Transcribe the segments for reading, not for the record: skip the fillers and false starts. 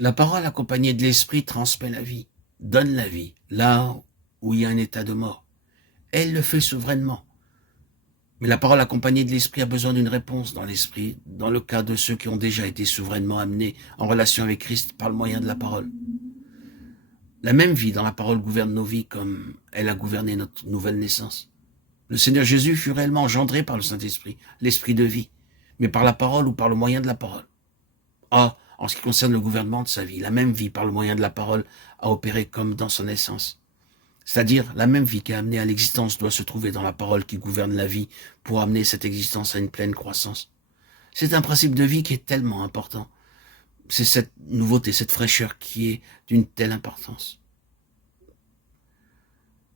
La parole accompagnée de l'esprit transmet la vie, donne la vie, là où il y a un état de mort. Elle le fait souverainement. Mais la parole accompagnée de l'esprit a besoin d'une réponse dans l'esprit, dans le cas de ceux qui ont déjà été souverainement amenés en relation avec Christ par le moyen de la parole. La même vie dans la parole gouverne nos vies comme elle a gouverné notre nouvelle naissance. Le Seigneur Jésus fut réellement engendré par le Saint-Esprit, l'esprit de vie, mais par la parole ou par le moyen de la parole. Or, en ce qui concerne le gouvernement de sa vie, la même vie par le moyen de la parole a opéré comme dans son essence. C'est-à-dire, la même vie qui a amené à l'existence doit se trouver dans la parole qui gouverne la vie pour amener cette existence à une pleine croissance. C'est un principe de vie qui est tellement important. C'est cette nouveauté, cette fraîcheur qui est d'une telle importance.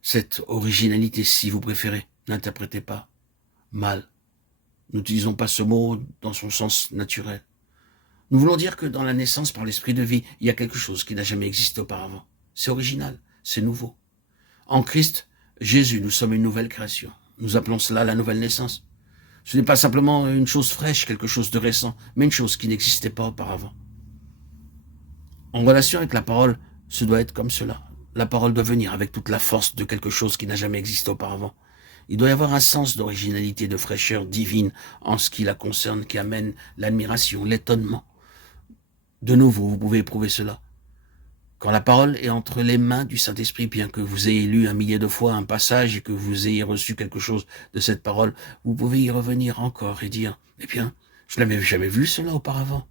Cette originalité, si vous préférez, n'interprétez pas mal. N'utilisons pas ce mot dans son sens naturel. Nous voulons dire que dans la naissance par l'esprit de vie, il y a quelque chose qui n'a jamais existé auparavant. C'est original, c'est nouveau. En Christ, Jésus, nous sommes une nouvelle création. Nous appelons cela la nouvelle naissance. Ce n'est pas simplement une chose fraîche, quelque chose de récent, mais une chose qui n'existait pas auparavant. En relation avec la parole, ce doit être comme cela. La parole doit venir avec toute la force de quelque chose qui n'a jamais existé auparavant. Il doit y avoir un sens d'originalité, de fraîcheur divine en ce qui la concerne, qui amène l'admiration, l'étonnement. De nouveau, vous pouvez éprouver cela. Quand la parole est entre les mains du Saint-Esprit, bien que vous ayez lu 1 millier de fois un passage et que vous ayez reçu quelque chose de cette parole, vous pouvez y revenir encore et dire, eh bien, je n'avais jamais vu cela auparavant.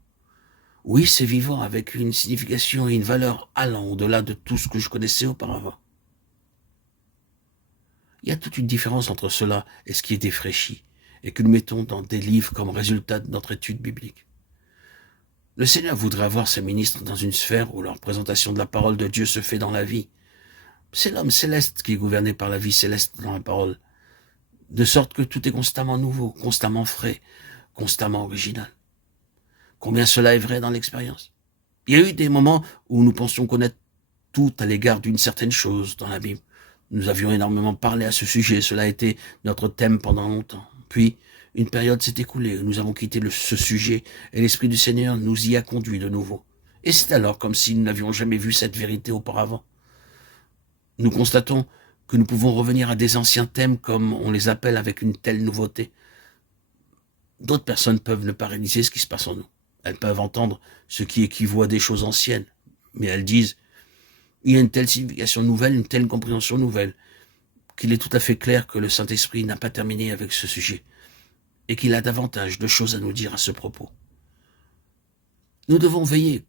Oui, c'est vivant avec une signification et une valeur allant au-delà de tout ce que je connaissais auparavant. Il y a toute une différence entre cela et ce qui est défraîchi et que nous mettons dans des livres comme résultat de notre étude biblique. Le Seigneur voudrait avoir ses ministres dans une sphère où leur présentation de la parole de Dieu se fait dans la vie. C'est l'homme céleste qui est gouverné par la vie céleste dans la parole, de sorte que tout est constamment nouveau, constamment frais, constamment original. Combien cela est vrai dans l'expérience. Il y a eu des moments où nous pensions connaître tout à l'égard d'une certaine chose dans la Bible. Nous avions énormément parlé à ce sujet, cela a été notre thème pendant longtemps. Puis, une période s'est écoulée, nous avons quitté ce sujet et l'Esprit du Seigneur nous y a conduits de nouveau. Et c'est alors comme si nous n'avions jamais vu cette vérité auparavant. Nous constatons que nous pouvons revenir à des anciens thèmes comme on les appelle avec une telle nouveauté. D'autres personnes peuvent ne pas réaliser ce qui se passe en nous. Elles peuvent entendre ce qui équivaut à des choses anciennes, mais elles disent il y a une telle signification nouvelle, une telle compréhension nouvelle, qu'il est tout à fait clair que le Saint-Esprit n'a pas terminé avec ce sujet et qu'il a davantage de choses à nous dire à ce propos. Nous devons veiller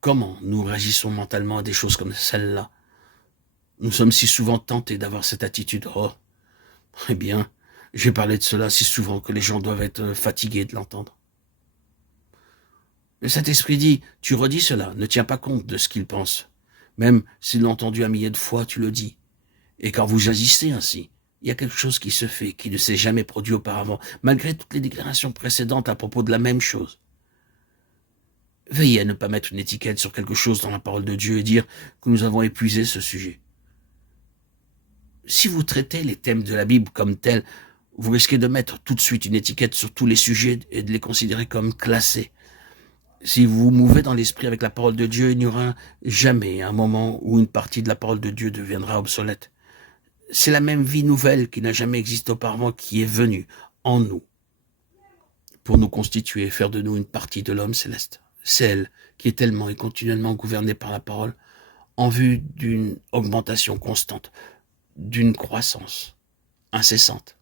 comment nous réagissons mentalement à des choses comme celle-là. Nous sommes si souvent tentés d'avoir cette attitude. Oh, eh bien, j'ai parlé de cela si souvent que les gens doivent être fatigués de l'entendre. Le Saint-Esprit dit, tu redis cela, ne tiens pas compte de ce qu'il pense. Même s'il l'a entendu 1 millier de fois, tu le dis. Et quand vous agissez ainsi, il y a quelque chose qui se fait, qui ne s'est jamais produit auparavant, malgré toutes les déclarations précédentes à propos de la même chose. Veillez à ne pas mettre une étiquette sur quelque chose dans la parole de Dieu et dire que nous avons épuisé ce sujet. Si vous traitez les thèmes de la Bible comme tels, vous risquez de mettre tout de suite une étiquette sur tous les sujets et de les considérer comme classés. Si vous vous mouvez dans l'esprit avec la parole de Dieu, il n'y aura jamais un moment où une partie de la parole de Dieu deviendra obsolète. C'est la même vie nouvelle qui n'a jamais existé auparavant qui est venue en nous pour nous constituer et faire de nous une partie de l'homme céleste. C'est elle qui est tellement et continuellement gouvernée par la parole en vue d'une augmentation constante, d'une croissance incessante.